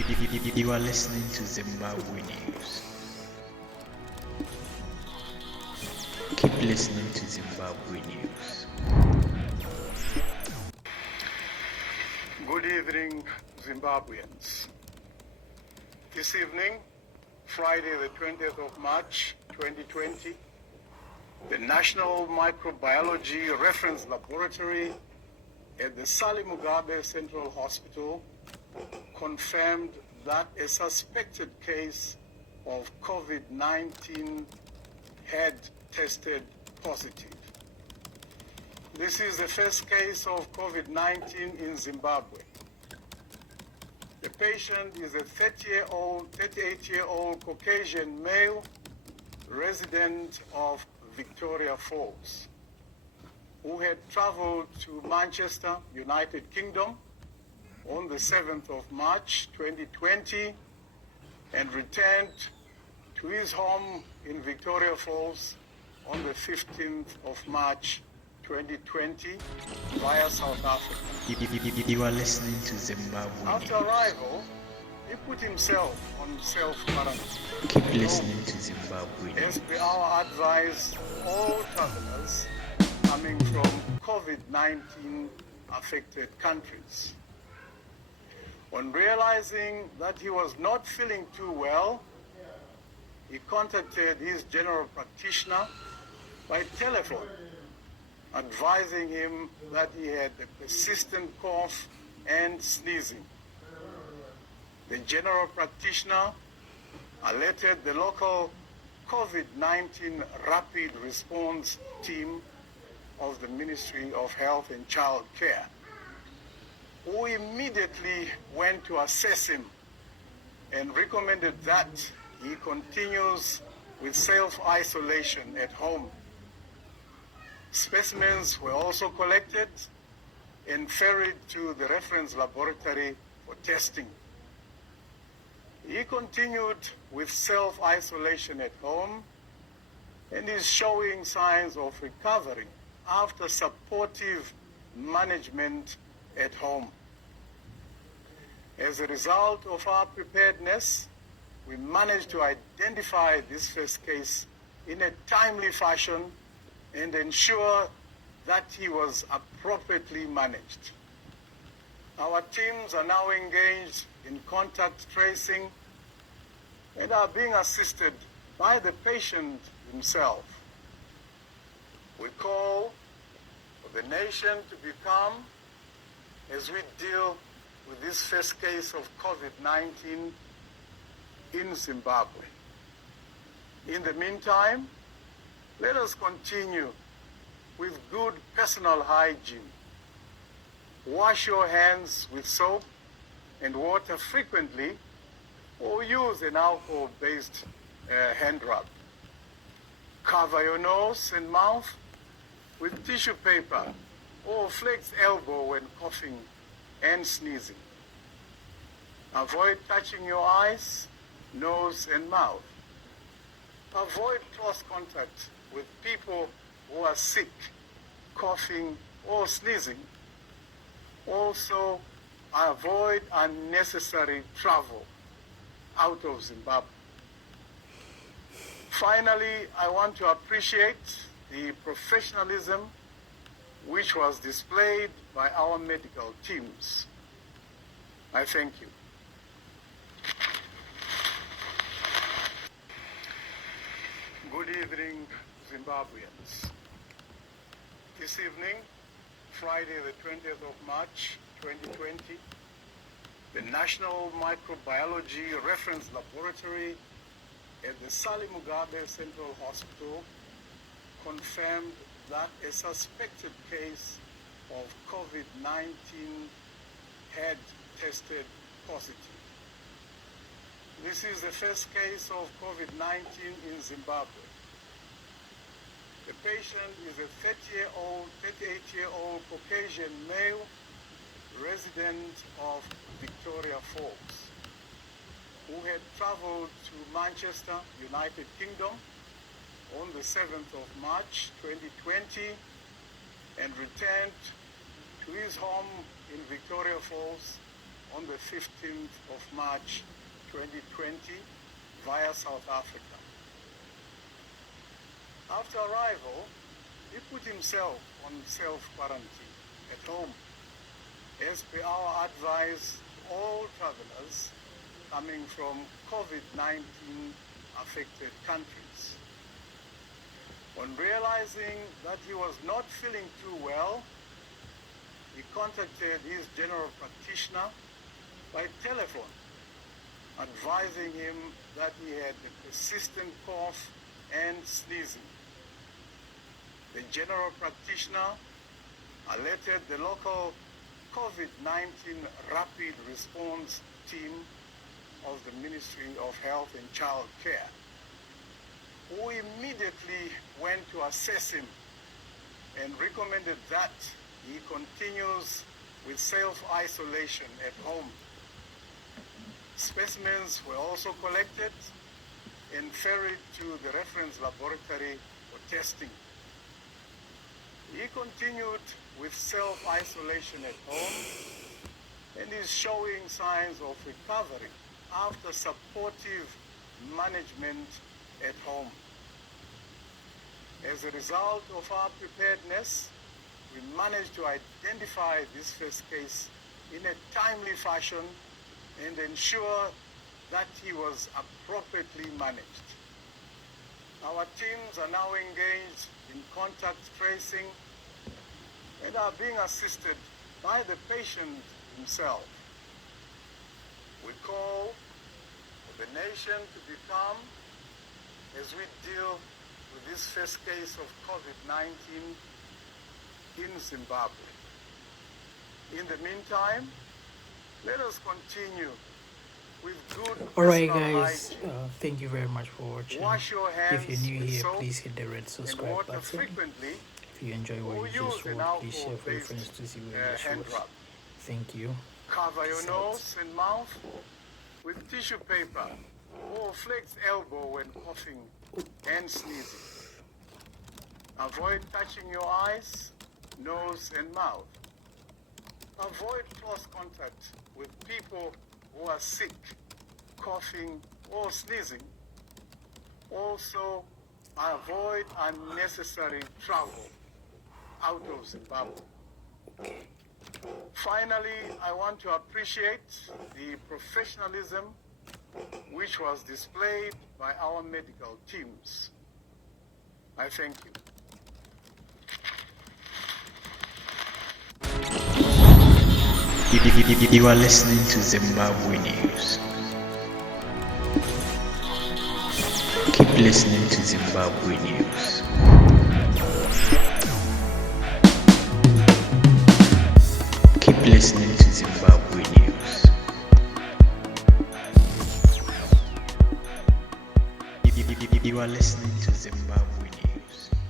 You are listening to Zimbabwe News. Keep listening to Zimbabwe News. Good evening, Zimbabweans. This evening, Friday the 20th of March, 2020, the National Microbiology Reference Laboratory at the Sally Mugabe Central Hospital confirmed that a suspected case of COVID-19 had tested positive. This is the first case of COVID-19 in Zimbabwe. The patient is a 38-year-old Caucasian male resident of Victoria Falls, who had traveled to Manchester, United Kingdom, on the 7th of March 2020 and returned to his home in Victoria Falls on the 15th of March 2020 via South Africa. You are listening to Zimbabwe. After arrival, he put himself on self-quarantine. Keep listening to Zimbabwe. As per our advice, all travelers coming from COVID-19 affected countries. On realizing that he was not feeling too well, he contacted his general practitioner by telephone, advising him that he had a persistent cough and sneezing. The general practitioner alerted the local COVID-19 rapid response team of the Ministry of Health and Child Care, who immediately went to assess him and recommended that he continues with self-isolation at home. Specimens were also collected and ferried to the reference laboratory for testing. He continued with self-isolation at home and is showing signs of recovery after supportive management at home. As a result of our preparedness, we managed to identify this first case in a timely fashion and ensure that he was appropriately managed. Our teams are now engaged in contact tracing and are being assisted by the patient himself. We call for the nation to be calm as we deal with this first case of COVID-19 in Zimbabwe. In the meantime, let us continue with good personal hygiene. Wash your hands with soap and water frequently, or use an alcohol-based hand rub. Cover your nose and mouth with tissue paper or flexed elbow when coughing and sneezing. Avoid touching your eyes, nose, and mouth. Avoid close contact with people who are sick, coughing, or sneezing. Also, avoid unnecessary travel out of Zimbabwe. Finally, I want to appreciate the professionalism which was displayed by our medical teams. I thank you. Good evening, Zimbabweans. This evening, Friday the 20th of March, 2020, the National Microbiology Reference Laboratory at the Sally Mugabe Central Hospital confirmed that a suspected case of COVID-19 had tested positive. This is the first case of COVID-19 in Zimbabwe. The patient is a 38-year-old Caucasian male resident of Victoria Falls, who had traveled to Manchester, United Kingdom, on the 7th of March 2020 and returned to his home in Victoria Falls on the 15th of March 2020 via South Africa. After arrival, he put himself on self-quarantine at home, as per our advice to all travelers coming from COVID-19 affected countries. On realizing that he was not feeling too well, he contacted his general practitioner by telephone, advising him that he had a persistent cough and sneezing. The general practitioner alerted the local COVID-19 rapid response team of the Ministry of Health and Child Care, who immediately went to assess him and recommended that he continues with self-isolation at home. Specimens were also collected and ferried to the reference laboratory for testing. He continued with self-isolation at home and is showing signs of recovery after supportive management at home. As a result of our preparedness, we managed to identify this first case in a timely fashion and ensure that he was appropriately managed. Our teams are now engaged in contact tracing and are being assisted by the patient himself. We call for the nation to be calm as we deal with this first case of COVID-19 in Zimbabwe. In the meantime, let us continue with good Alright personal guys, hygiene. Thank you very much for watching. Wash your hands If you're new with here, soap please hit the red and subscribe water button. frequently, If you enjoy or what you use just an watched, please share for your alcohol-based friends to see where hand you rub. Thank you. Cover your Peace out. nose and mouth with tissue paper or flexed elbow when coughing and sneezing. Avoid touching your eyes, nose, and mouth. Avoid close contact with people who are sick, coughing, or sneezing. Also, avoid unnecessary travel out of Zimbabwe. Finally, I want to appreciate the professionalism which was displayed by our medical teams. I thank you. You are listening to Zimbabwe News. Keep listening to Zimbabwe News. Keep listening to Zimbabwe News. You are listening to Zimbabwe News.